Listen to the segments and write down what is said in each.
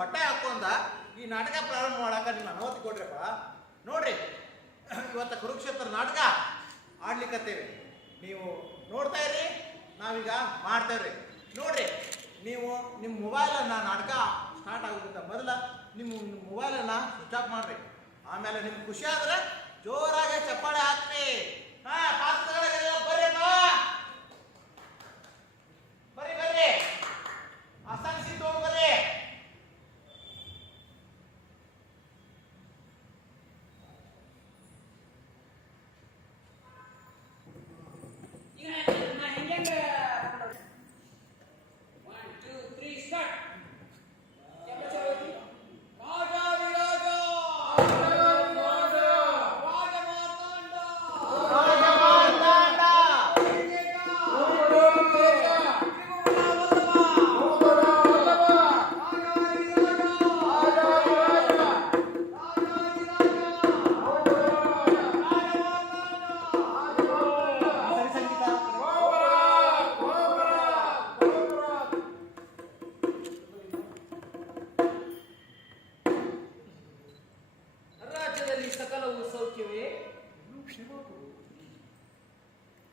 ಹೊಟ್ಟೆ ಹಾಕೊಂಡ ಈ ನಾಟಕ ಪ್ರಾರಂಭ ಮಾಡಾಕ ನಿಮ್ಮ ಅನುಮತಿ ಕೊಡ್ರಪ್ಪ. ನೋಡ್ರಿ, ಇವತ್ತು ಕುರುಕ್ಷೇತ್ರ ನಾಟಕ ಆಡ್ಲಿಕ್ಕತ್ತೇವೆ. ನೀವು ನೋಡ್ತಾ ಇರಿ, ನಾವೀಗ ಮಾಡ್ತೇವ್ರಿ. ನೋಡ್ರಿ, ನೀವು ನಿಮ್ಮ ಮೊಬೈಲನ್ನು ನಾಟಕ ಸ್ಟಾರ್ಟ್ ಆಗೋದಕ್ಕಿಂತ ಮೊದಲ ನಿಮ್ಮ ಮೊಬೈಲನ್ನು ಸ್ವಿಚ್ ಆಫ್ ಮಾಡ್ರಿ. ಆಮೇಲೆ ನಿಮ್ಗೆ ಖುಷಿ ಆದ್ರೆ ಜೋರಾಗಿ ಚಪ್ಪಾಳೆ ಹಾಕ್ರಿ. ಬರ್ರಿ ಬರ್ರಿ, ಆಸನಿಸಿ ತಗೊಂಡು ಬರ್ರಿ.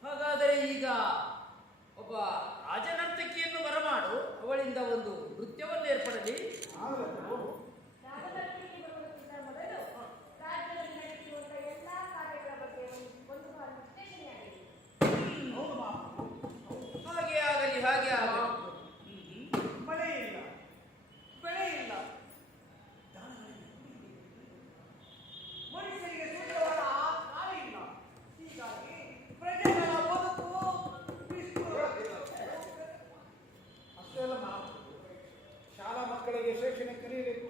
ಹಾಗಾದರೆ ಈಗ ಒಬ್ಬ ರಾಜನರ್ತಕಿಯನ್ನು ಬರಮಾಡು, ಅವಳಿಂದ ಒಂದು ನೃತ್ಯವನ್ನು ಏರ್ಪಡಲಿ. ಹಾಗೆ ಆಗಲಿ, ಹಾಗೆ ಆಗಲಿ. ಮಳೆ ಇಲ್ಲ, ಬೆಳೆ ಇಲ್ಲ, ಮನುಷ್ಯರಿಗೆ ಸೂಕ್ತವಾದ ಆಹಾರ ಇಲ್ಲ. ಹೀಗಾಗಿ ಪ್ರಜೆಗಳ ಬದುಕು ಅಷ್ಟೆಲ್ಲ ಶಾಲಾ ಮಕ್ಕಳಿಗೆ ಶೈಕ್ಷಣಿಕ ಕಲಿಯಬೇಕು.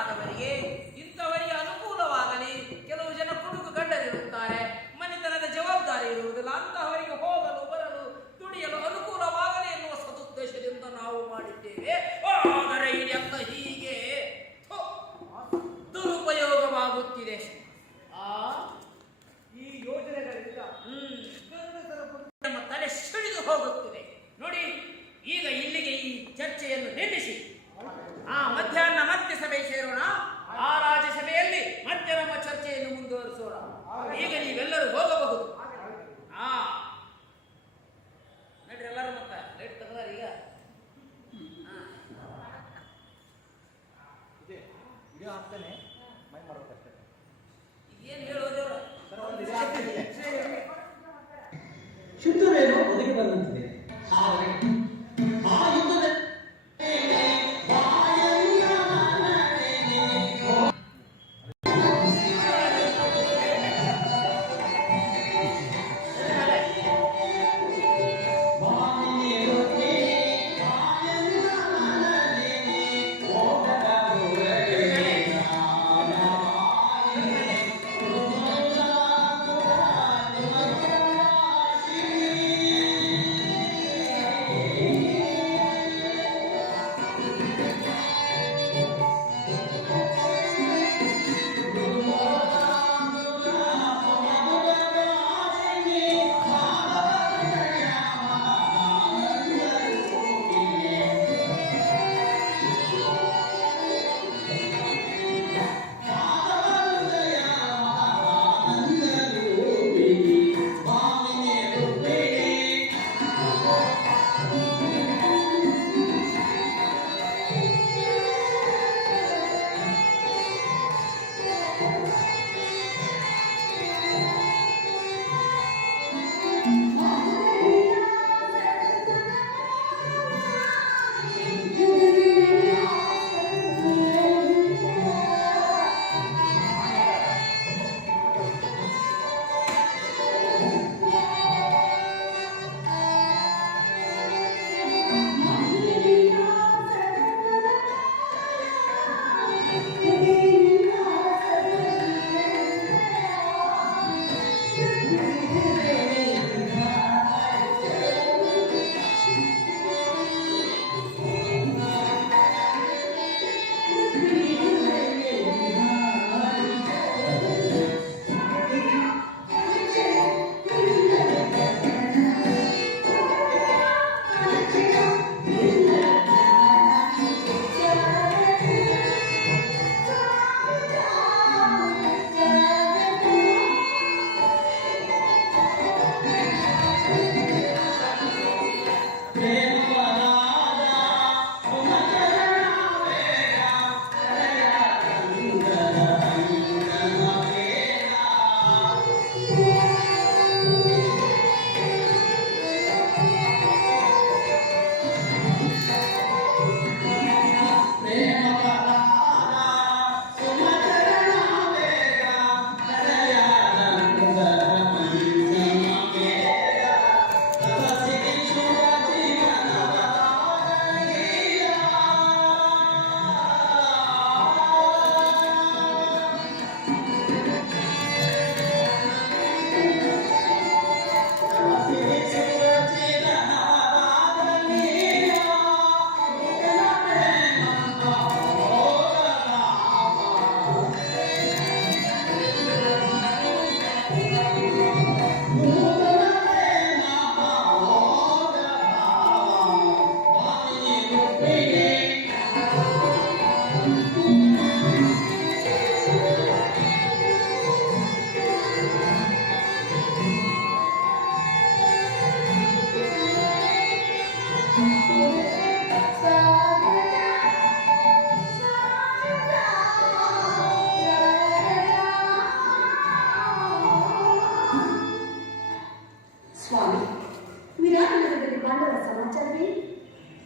ವಯಸ್ಸಾದವರಿಗೆ ಇಂಥವರಿಗೆ ಅನುಕೂಲವಾಗಲಿ. ಕೆಲವು ಜನ ಕುಡುಕು ಗಂಡರಿರುತ್ತಾರೆ, ಮನೆತನದ ಜವಾಬ್ದಾರಿ ಇರುವುದಿಲ್ಲ, ಅಂತಹವರಿಗೆ ಹೋಗಲು ಬರಲು ದುಡಿಯಲು ಅನುಕೂಲವಾಗಲಿ ಎನ್ನುವ ಸದುದ್ದೇಶದಿಂದ ನಾವು ಮಾಡಿದ್ದೇವೆ. ಆದರೆ ಇದೆಲ್ಲ ಹೀಗೆ ದುರುಪಯೋಗವಾಗುತ್ತಿದೆ. ಈ ಯೋಜನೆಗಳಿಂದ ನಮ್ಮ ತಲೆ ಸಿಡಿದು ಹೋಗುತ್ತಿದೆ. ನೋಡಿ, ಈಗ ಇಲ್ಲಿಗೆ ಈ ಚರ್ಚೆಯನ್ನು ನಿಲ್ಲಿಸಿ ಮಧ್ಯಾಹ್ನ ಮತ್ತೆ ಸಭೆ ಸೇರೋಣ. ಆ ರಾಜ್ಯಸಭೆಯಲ್ಲಿ ಮತ್ತೆ ನಮ್ಮ ಚರ್ಚೆಯನ್ನು ಮುಂದುವರಿಸೋಣ. ಈಗ ನೀವೆಲ್ಲರೂ ಹೋಗಬಹುದು. ನಡ್ರಿ ಎಲ್ಲರೂ ಮತ್ತೆ ಲೇಟ್ ತಗದಾರ ಈಗ. ಇದೇ ಆಗ್ತಾನೆ ಮೈ ಮಾಡೋಕಷ್ಟೇ. ಏನು ಹೇಳೋದೇವ್ರ ಶುದ್ಧವೇನೋ ಒದಗಿ ಬಂದಂತಿದೆ. ಆದರೆ ಆ ಯುದ್ಧದ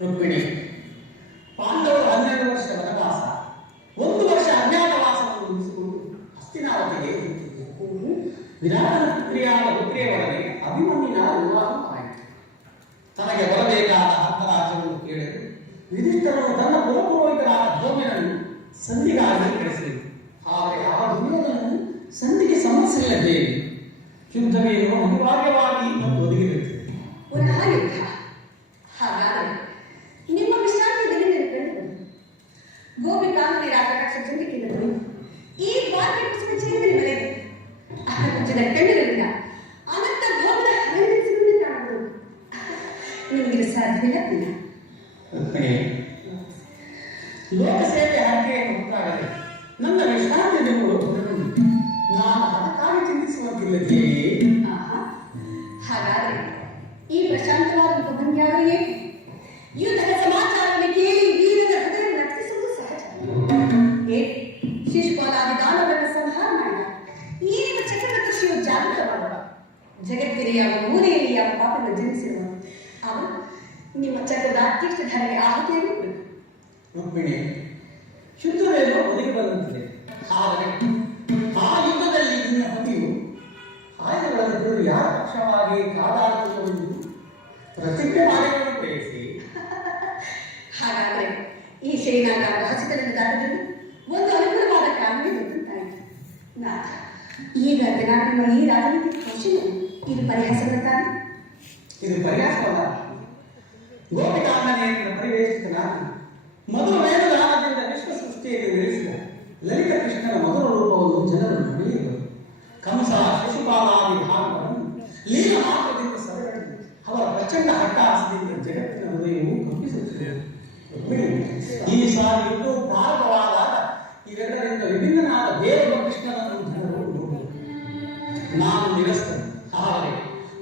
ರುಕ್ಮಿಣಿ, ಪಾಂಡವರು 12 ವರ್ಷ ವನವಾಸ, 1 ವರ್ಷ ಅಜ್ಞಾತವಾಸವನ್ನು ಮುಗಿಸಿಕೊಂಡು ಹಸ್ತಿನಾವತಿಗೆ ಹಿಂತಿರುಗಿದರು. ವಿರಾಟನ ಪುತ್ರಿಯಾದ ರುದ್ರೆಯವರಿಗೆ ಅಭಿಮನ್ಯುನ ವಿವಾಹವಾಯಿತು. ತನಗೆ ಬರಬೇಕಾದ ಹಂತರಾಜ್ಯವನ್ನು ಕೇಳಲು ಯುಧಿಷ್ಠರನು ತನ್ನ ಪುರಪುರೋಹಿತರಾದ ಧೌಮ್ಯನನ್ನು ಸಂಧಿಗಾಗಿ ಯುದ್ಧವೇನು ಅನಿವಾರ್ಯವಾಗಿ ಮತ್ತು ಒದಗಿರುತ್ತದೆ. ಪುನಃ ಯುದ್ಧ. ಹಾಗಾದರೆ ನಿಮ್ಮ ವಿಶ್ರಾಂತಿಯಲ್ಲಿ ನೆನಪಿರುವುದು ಗೋಪಿಕಾಂಬರಿ ರಾಜಕಕ್ಷ ಚಂದ್ರಿಕೆಯನ್ನು ಈ ದ್ವಾರಕ್ಕೆ ಕುಸುಮ ಚೇಂದ್ರಿ ಮನೆಗೆ ಅಹಂಚಿದ ಕಣ್ಣುಗಳಿಂದ ಅನಂತ ಭೋಗದ ಹರಿಸಿರುವುದನ್ನು ಕಾಣಬಹುದು. ನಿಮಗೆ ಸಾಧ್ಯವಿಲ್ಲ ಪ್ರಿಯ. ಲೋಕ ಸೇವೆ ಆಯ್ಕೆಯನ್ನು ಉಂಟಾಗದೆ ನನ್ನ ವಿಶ್ರಾಂತಿ ಎಂಬುದು ನಾನು ಅದಕ್ಕಾಗಿ ಚಿಂತಿಸುವಂತಿಲ್ಲದೆ. ಹಾಗಾದರೆ ಈ ಪ್ರಶಾಂತವಾದ ಪ್ರಬಂಧ್ಯಾವಳಿಯೇ ಯುದ್ಧದ ಸಮಾಚಾರವನ್ನು ಕೇಳಿ ವೀರದ ಹೃದಯ ನಟಿಸುವುದು ಸಹಜ. ಶಿಶುಪಾಲಾದಿ ದಾನವರನ್ನು ಸಂಹಾರ ಮಾಡಿದ ಈ ನಿಮ್ಮ ಚಕ್ರವರ್ತಿಯು ಜಾಗೃತವಾದ ಜಗತ್ತಿನ ಯಾವ ಮೂಲೆಯಲ್ಲಿ ಯಾವ ಪಾಪವನ್ನು ಜನಿಸಿರುವ ಅವನು ನಿಮ್ಮ ಚಕ್ರದ ಅತ್ಯಕ್ಷಧಾರೆಗೆ ಆಹುತಿಯನ್ನು ರುಕ್ಮಿಣಿ, ಯುದ್ಧವೇನೋ ಒದಗಿ ಬರುತ್ತದೆ. ಆದರೆ ಆ ಯುದ್ಧದಲ್ಲಿ ನಿನ್ನ ಪತಿಯು ಆಯುಧಗಳನ್ನು ಯಾರ ಪಕ್ಷವಾಗಿ ಕಾದಾಡುವುದು ಪ್ರತಿಜ್ಞೆ ಮಾಡಿಕೊಂಡು ಬಯಸಿ. ಹಾಗಾದರೆ ಈ ಶೈನಾಗ ಹಸಿತನದ ದಾಟದಲ್ಲಿ ಒಂದು ಅನುಕೂಲವಾದ ಕಾರಣವೇ ಗೊತ್ತುಂಟಾಯಿತು. ನಾಥ, ಈಗ ನಾನು ಈ ರಾಜನೀತಿ ಕೌಶಲ್ಯ ಇದು ಪರಿಹಾಸದ ಕಾರಣ. ಇದು ಪರಿಹಾಸವಲ್ಲ. ಗೋಪಿಕಾಂಬನೆಯನ್ನು ಪರಿವೇಶಿಸಿದ ನಾನು ಮೊದಲು ವೇದಗಾನದಿಂದ ವಿಶ್ವ ಸೃಷ್ಟಿಯಲ್ಲಿ ನಿಲ್ಲಿಸಿದ ಲಲಿತ ಕೃಷ್ಣನ ಮೊದಲ ರೂಪವನ್ನು ಜನರು ನಡೆಯಬಹುದು. ಕಂಸ ಶಿಶುಪಾಲಾದಿ ಭಾಗವನ್ನು ಲೀಲ ಮಾತ್ರದಿಂದ ಸದಗಡಿ ಅವರ ಪ್ರಚಂಡ ಹಟ್ಟಾಸದಿಂದ ಜಗತ್ತಿನ ಹೃದಯವು ಕಂಪಿಸುತ್ತದೆ. ಈ ಸಾರಿ ಯುದ್ಧವು ಪ್ರಾರಂಭವಾದಾಗ ಇವೆರಡರಿಂದ ವಿಭಿನ್ನನಾದ ದೇವರ ಕೃಷ್ಣನನ್ನು ಜನರು ನೋಡುವುದು. ನಾನು ನಿರಸ್ತನು. ಆದರೆ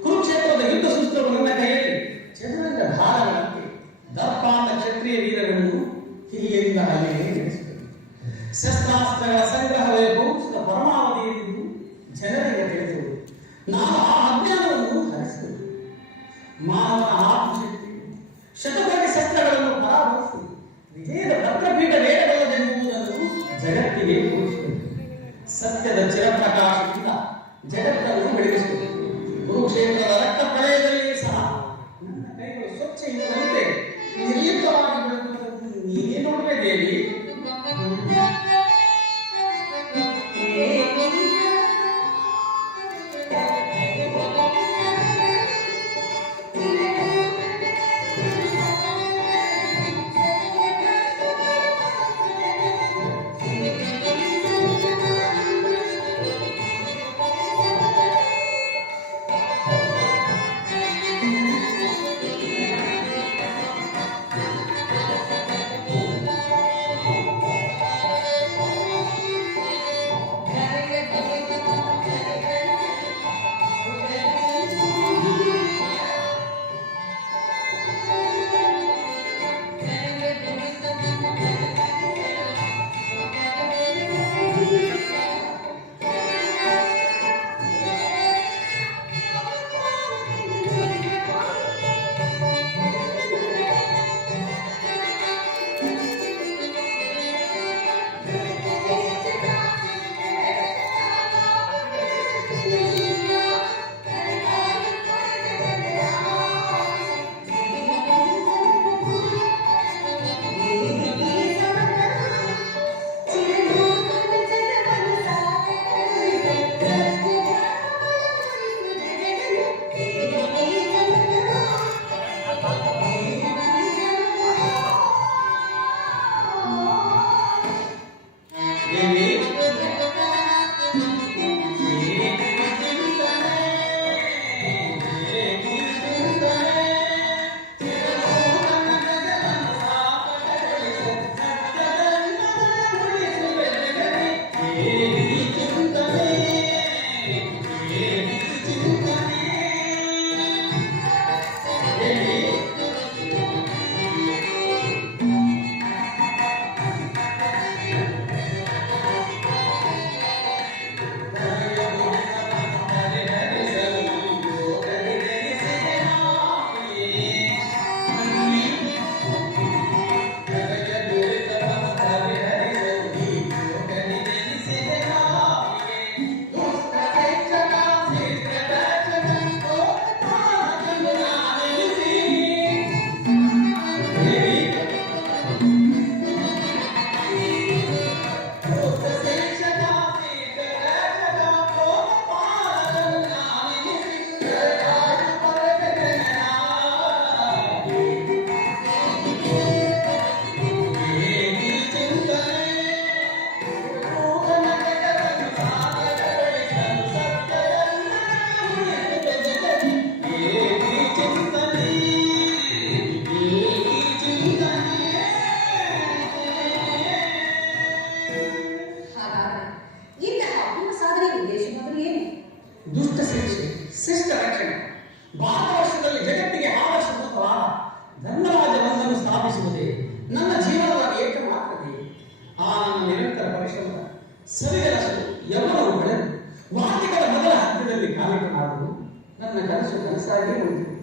ಕುರುಕ್ಷೇತ್ರದ ಯುದ್ಧ ಸೂತ್ರವು ನನ್ನ ಕೈಯಲ್ಲಿ ಚದುರಂಗ ಭಾರಗಳಂತೆ ದರ್ಪಾಂತ ಕ್ಷತ್ರಿಯ ವೀರರನ್ನು ಇಲ್ಲಿಂದ ಅಲ್ಲಿಗೆ ನಡೆಸುತ್ತದೆ. ಶಸ್ತ್ರಾಸ್ತ್ರಗಳ ಸಂಗ್ರಹವೇ ಬಹುಶಃ ಪರಮಾವಧಿ ಎಂದು ಜನರಿಗೆ ತಿಳಿಸುವುದು. ನಾನು ಆ ಅಜ್ಞಾನವನ್ನು ಹರಿಸುವುದು. ಮಾನವನ ಆತ್ಮಶಕ್ತಿ ಶತಕೋಟಿ ಶಸ್ತ್ರಗಳನ್ನು ಪರಾಭವಿಸಿ ವಿಜಯದ ಭದ್ರಪೀಠ ವೇಡಬಲ್ಲದೆಂಬುದನ್ನು ಜಗತ್ತಿಗೆ ತೋರಿಸುತ್ತದೆ. ಸತ್ಯದ ಚಿರಪ್ರಕಾಶದಿಂದ ಜಗತ್ತನ್ನು ಬೆಳಗಿಸುತ್ತದೆ. ಕುರುಕ್ಷೇತ್ರದ ರಕ್ತ ಪ್ರಳಯದಲ್ಲಿ ಸಹ ನನ್ನ ಕೈಗಳು ಸ್ವಚ್ಛ ಇರುವಂತೆ ನಿರ್ಲಿಪ್ತವಾಗಿ ಬೆಳೆದುದನ್ನು ನೀನೇ ನೋಡುವೆ ದೇವಿ. ನಿರಂತರ ಪರಿಶ್ರಮ ಸವಿಗಲಸು ಯೌವನವು ಬೆಳೆದು ವಾದಿಗಳ ಮೊದಲ ಹಂತದಲ್ಲಿ ಕಾಲಿಟ್ಟನಾದರೂ ನನ್ನ ಕನಸು ಕನಸಾಗಿಯೇ ಉಳಿತು.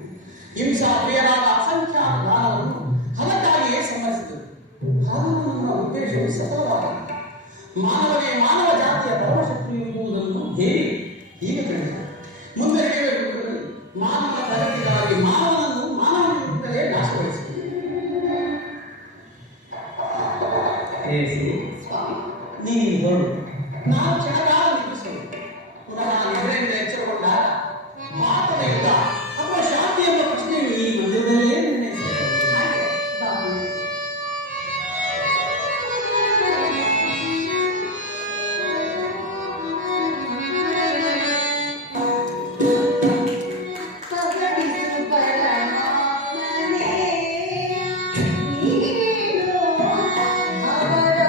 ಹಿಂಸಾ ಪ್ರಿಯರಾದ ಅಸಂಖ್ಯಾತ ದಾನವನ್ನು ಹಣಕ್ಕಾಗಿಯೇ ಸಂಬಂಧಿಸಿದರು. ಆದರೂ ನನ್ನ ಉದ್ದೇಶವು ಸಫಲವಾದ ಮಾನವನೇ ಮಾನವ ಜಾತಿಯ ಪರಮಶಕ್ತಿ ಎಂಬುದನ್ನು ಹೇಳಿ ಹೀಗೆ ತಿಳಿದ ಮುಂದರಿಗೆ ಮಾನವ ಪ್ರಗತಿಗಾಗಿ ಮಾನವನನ್ನು ಮಾನವನಿಂದಲೇ ನಾಶಪಡಿಸಿದೆ. ನೀನು ನೋಡು, ನಾವು ಕ್ಷಣಕಾಲ ನಿಲ್ಲಿಸೋದು ಪುನಃ ನಿದ್ರೆಯಿಂದ ಎಚ್ಚರಗೊಂಡಾಗ ಮಾತನ ಯುದ್ಧ ಅಥವಾ ಶಾಂತಿ ಎಂಬ ಪ್ರಶ್ನೆಯನ್ನು ಈ ಮಂದಿರದಲ್ಲೇ ನಿರ್ಣಯಿಸಿದೆ. ಹಾಗೆ ಬಾಬು ಪಗಡಿಸು ಪರಮಾತ್ಮನೇ ನೀನು ಅವರೊಳಗೆ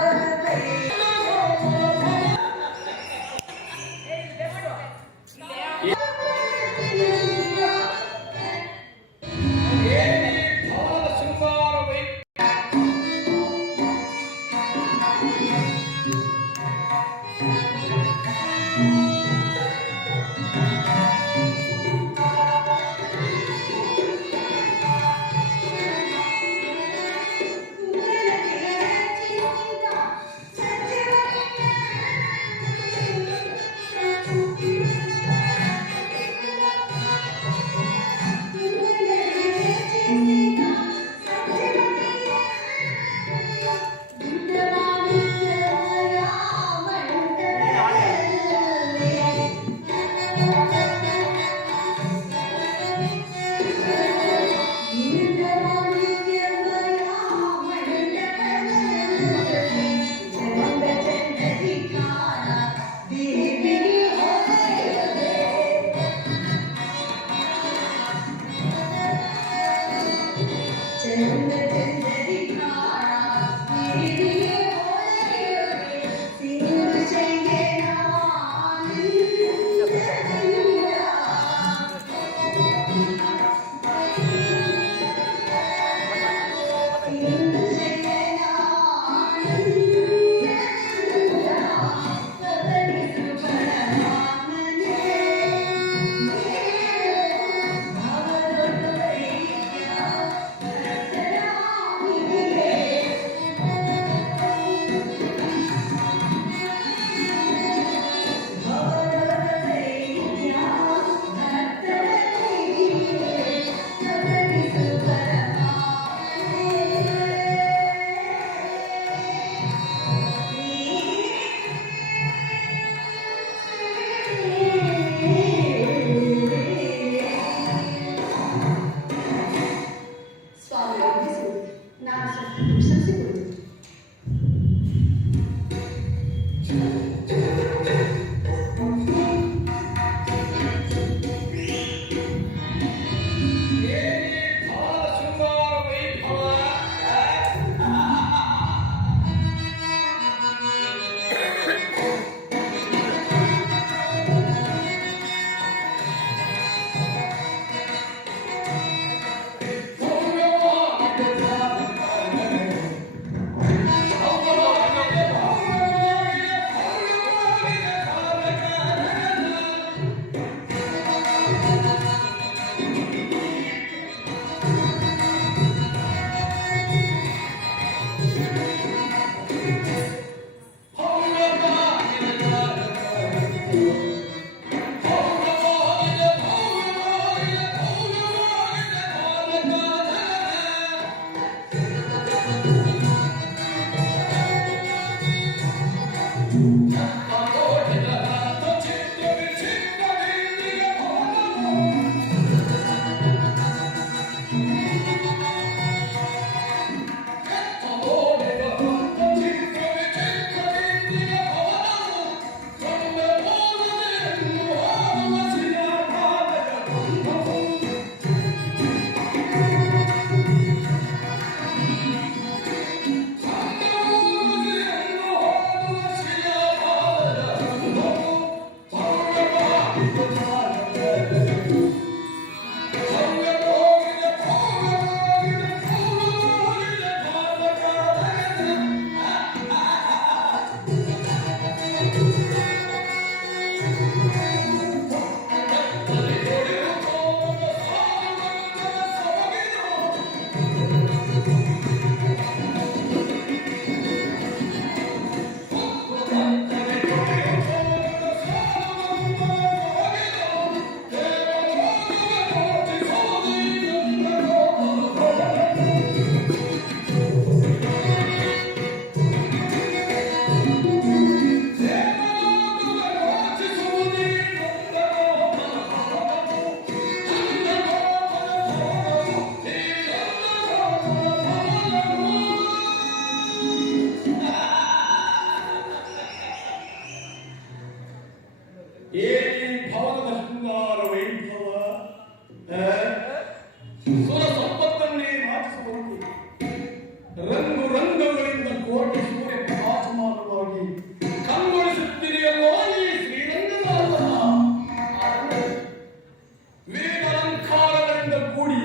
Thank you. ಏನಿ ಭವನದ ಶೃಂಗಾರ ವೈಭವ ಸುರ ಸಂಪತ್ತನ್ನೇ ನಾಚಿಸಬಹುದು. ರಂಗು ರಂಗಗಳಿಂದ ಕೋಟಿ ಸೂರ್ಯ ಪ್ರಕಾಶಮಾನವಾಗಿ ಕಂಗೊಳಿಸುತ್ತಿದೆಯಲ್ಲೋ ಈ ಶ್ರೀರಂಗನಾಥನ ವೇದಾಲಂಕಾರಗಳಿಂದ ಕೂಡಿ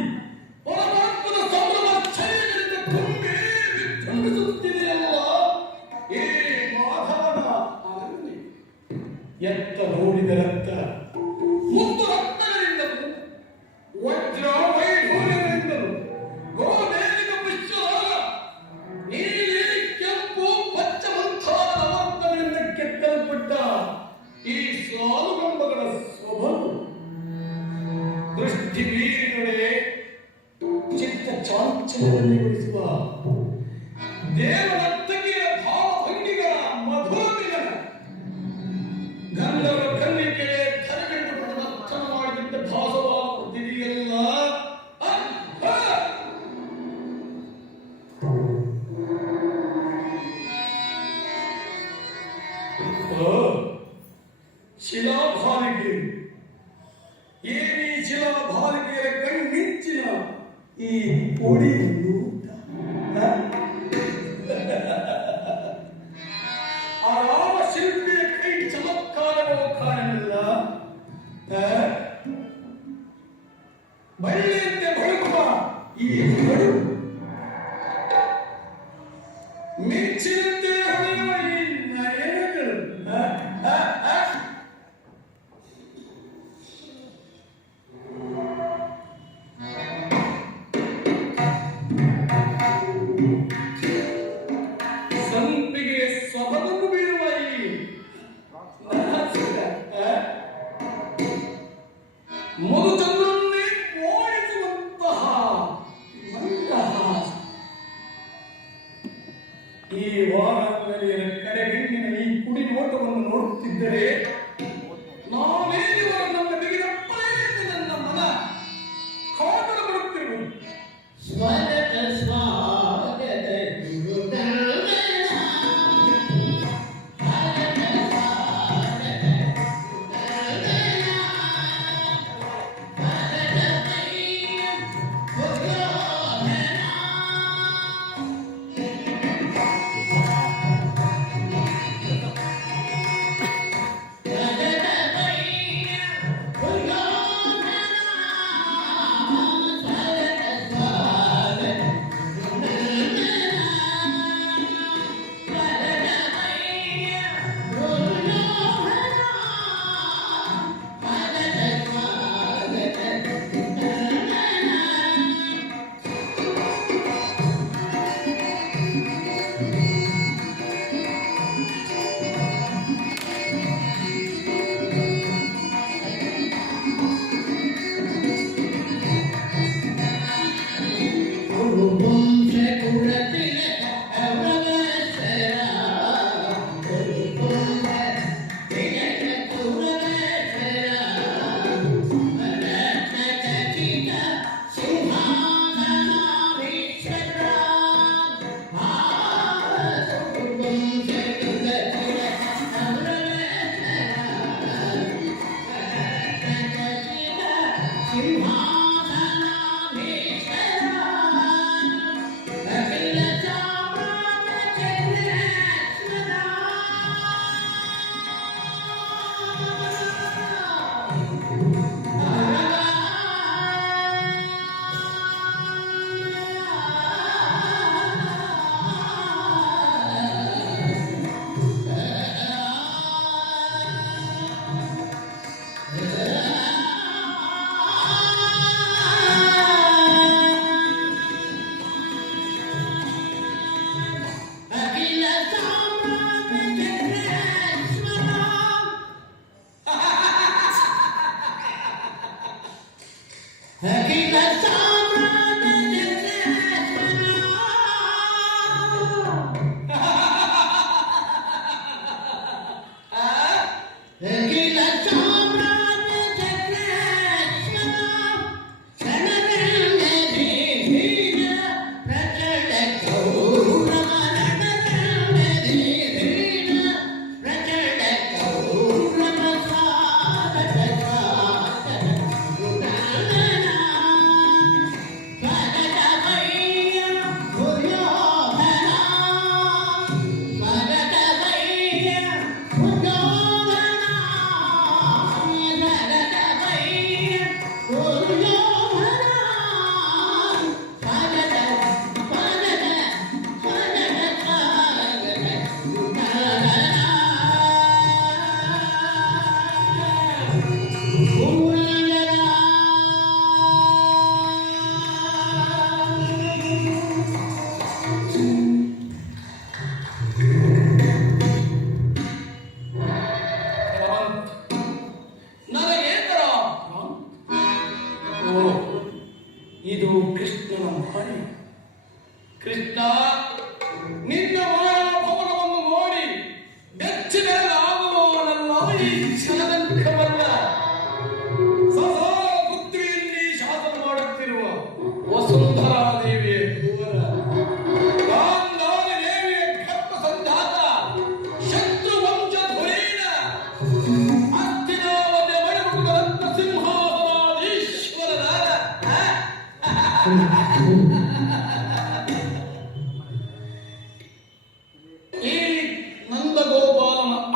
ಪರಮಾತ್ಮನ ಸಂಭ್ರಮಾಶ್ಚರ್ಯಗಳಿಂದ ತುಂಬಿ ವಿಜೃಂಭಿಸುತ್ತಿದೆಯಲ್ಲ ಈ ಮಾಧವನ ಅರಣ್ಯ. ಎತ್ತ ನೋಡಿದರಂತ ಮುತ್ತು ರತ್ನಗಳಿಂದಲೂ ವಜ್ರ ವೈಢೂರ್ಯಗಳಿಂದಲೂ ಗೋಮೇಲಿಕ ಪುಷ್ಪರಾಗ ನೀಲಿ ಕೆಂಪು ಪಚ್ಚ ಮಂಥಾರ ನವರತ್ನಗಳಿಂದ ಕೆತ್ತಲ್ಪಟ್ಟ ಈ ಸಾಲುಗಂಬಗಳ ಸೊಬಗು ದೃಷ್ಟಿ ಬೀರಿದರೆ ಚಿತ್ತ ಚಾಂಚಲ್ಯಗೊಳಿಸುವ ದೇವನರ್ತಕಿಯ ಭಾವಭಂಗಿಗಳ ಮಧುಮಿಲನ ಗಂಧರ್ವ ಕನ್ನಿಕೆಗೆ ಧರೆಗೆಂದು ಪ್ರದರ್ಶನ ಮಾಡಿದಂತೆ ಭಾಸವಾಗುತ್ತಿದೆಯಲ್ಲ. ಶಿಲಾಭಾಲಿಕೆ ಏನಿ ಶಿಲಾಭಾಲಿಕೆಯ ಕಣ್ಮಿಂಚಿನ ಈ ಪೊಡಿ ಆ ರಾಮ ಶಿಲ್ಪಿಯ ಕೈ ಚಮತ್ಕಾರವೋ ಕಾಣಲಿಲ್ಲ. ಬಳ್ಳಿಯಂತೆ ಬಳುಕುವ ಈ ಬಡು ಮಿಂಚಿನಂತೆ ಹೊಳೆಯುವ ಈ ನಯನಗಳು ಸಂಪಿಗೆ ಸೊಬಗು ಬೀರುವ ಈ ಮಧುಚಂದ್ರನ್ನೇ ಮೋಹಿಸುವಂತಹ ಮಂದಹಾಸ ಈ ವಾರಾಂಗಲಿಯ ಕಡೆಗಣ್ಣಿನ ಈ ಕುಡಿ ನೋಟವನ್ನು ನೋಡುತ್ತಿದ್ದರೆ ನಾವೇನಿವರು ನಮ್ಮ ಬಿಗಿದಪ್ಪೇ ನನ್ನ ಮನ ಕಾಟದ ಬರುತ್ತಿರುವುದು. ಸ್ವಾಗತ ಸ್ವಾಗತ ಗುರುಗಳೇ.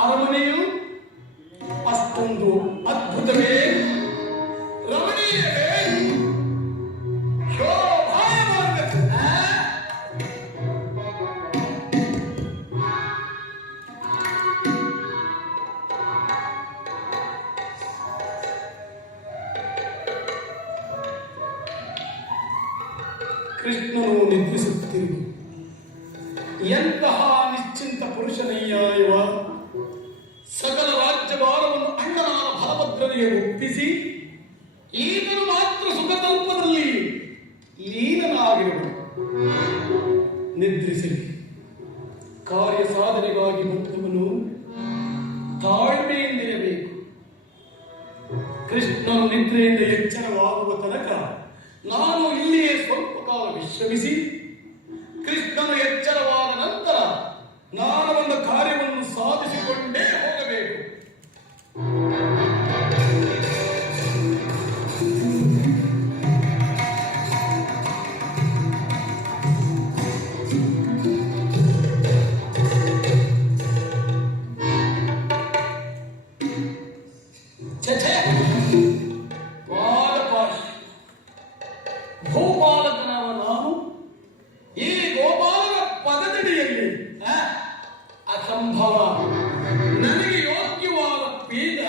ಅರಮನೆಯು ಅಷ್ಟೊಂದು ಅದ್ಭುತವೇ, ರಮಣೀಯವೇ, ಶೋಭಾಯಮಾನವೇ? ಕೃಷ್ಣನು ನಿದ್ರಿಸುತ್ತಿರು. ಎಂತಹ ನಿಶ್ಚಿಂತ ಪುರುಷನಯ್ಯ ಇವ. ಸಕಲ ರಾಜ್ಯಭಾರವನ್ನು ಅಣ್ಣನಾದ ಬಲಭದ್ರನಿಗೆ ಒಪ್ಪಿಸಿ ಈಗಲೂ ಮಾತ್ರ ಸುಖಕಲ್ಪದಲ್ಲಿ ಲೀನನಾಗಿರುವನು. ನಿದ್ರಿಸಲಿ. ಕಾರ್ಯ ಸಾಧನೆಗಾಗಿ ಬಂದವನು ತಾಳ್ಮೆಯಿಂದಿರಬೇಕು. ಕೃಷ್ಣನು ನಿದ್ರೆಯಿಂದ ಎಚ್ಚರವಾಗುವ ತನಕ ನಾನು ಇಲ್ಲಿಯೇ ಸ್ವಲ್ಪ ಕಾಲ ವಿಶ್ರಮಿಸಿ ಕೃಷ್ಣನು ಎಚ್ಚರವಾದ ನಂತರ ನಾನು ಒಂದು ಕಾರ್ಯವನ್ನು ಸಾಧಿಸಿಕೊಂಡೇ ಹೋಗಬೇಕು. ಛೆ, ಪಾದಪಾಶಿ ಭೂಪಾಲಕನಾದ ನಾನು ಈ ಗೋಪಾಲನ ಪದದಡಿಯಲ್ಲಿ ಅಸಂಭವ. ನನಗೆ ಯೋಗ್ಯವಾದ ಪೀಠ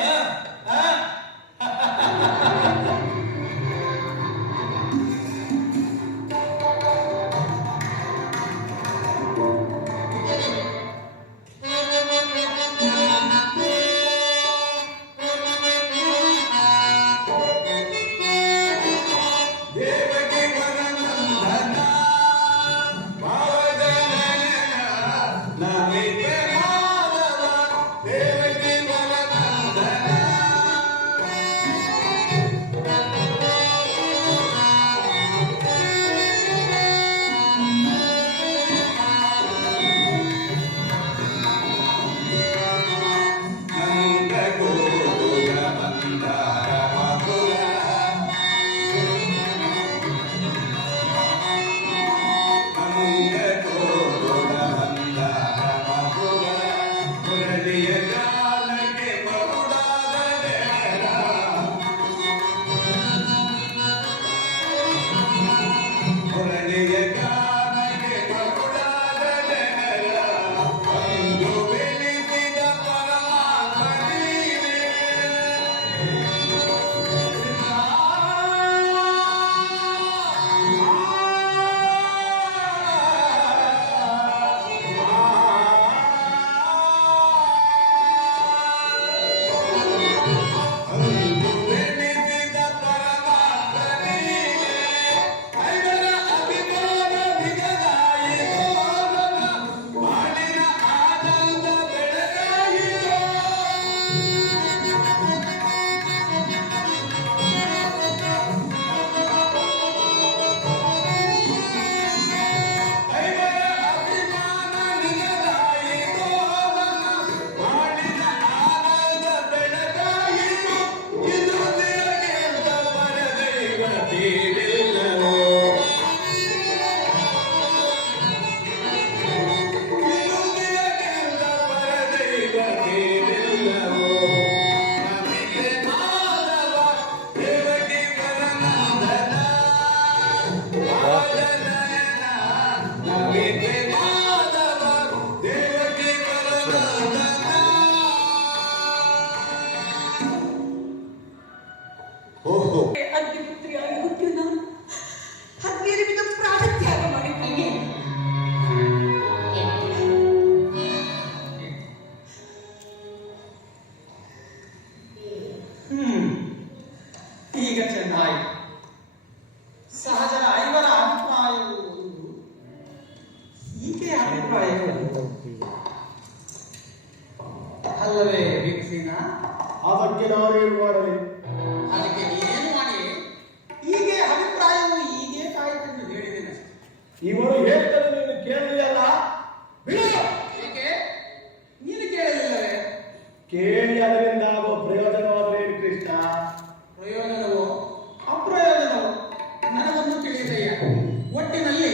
ಅಗ್ನಿಪುತ್ರಿಯಾಗಿ ಹುಟ್ಟಿದ ನಾನು ಹದಿನೇಳು ವಿಧ ಪ್ರಾಣತ್ಯಾಗ ಮಾಡಿದ್ದೀನಿ. ಈಗ ಚೆನ್ನಾಗಿ ಸಹಜರ ಐವರ ಅಭಿಪ್ರಾಯವು ಹೀಗೆ ಅಭಿಪ್ರಾಯಗಳು ಅಲ್ಲವೇ ವೀಕ್ಷಿನ? ಅದಕ್ಕೆ ನಾವೇನು ಮಾಡಲಿ? ಅದಕ್ಕೆ ನೀನೇನು ಮಾಡಿ ಹೀಗೆ ಅಭಿಪ್ರಾಯವು ಹೀಗೆ ಕಾಯಿತೆಂದು ಹೇಳಿದ್ದೇನೆ. ಇವರು ಹೇಳ್ತಾರೆ, ನೀನು ಕೇಳಲಿಲ್ಲ. ಏಕೆ ನೀನು ಕೇಳಲಿಲ್ಲವೇ? ಕೇಳಿ ಅದರಿಂದ ಆಗುವ ಪ್ರಯೋಜನವಾದರೆ ಕೃಷ್ಣ. ಪ್ರಯೋಜನವೋ ಅಪ್ರಯೋಜನವೋ ನನಗೊಂದು ತಿಳಿದಯ್ಯ. ಒಟ್ಟಿನಲ್ಲಿ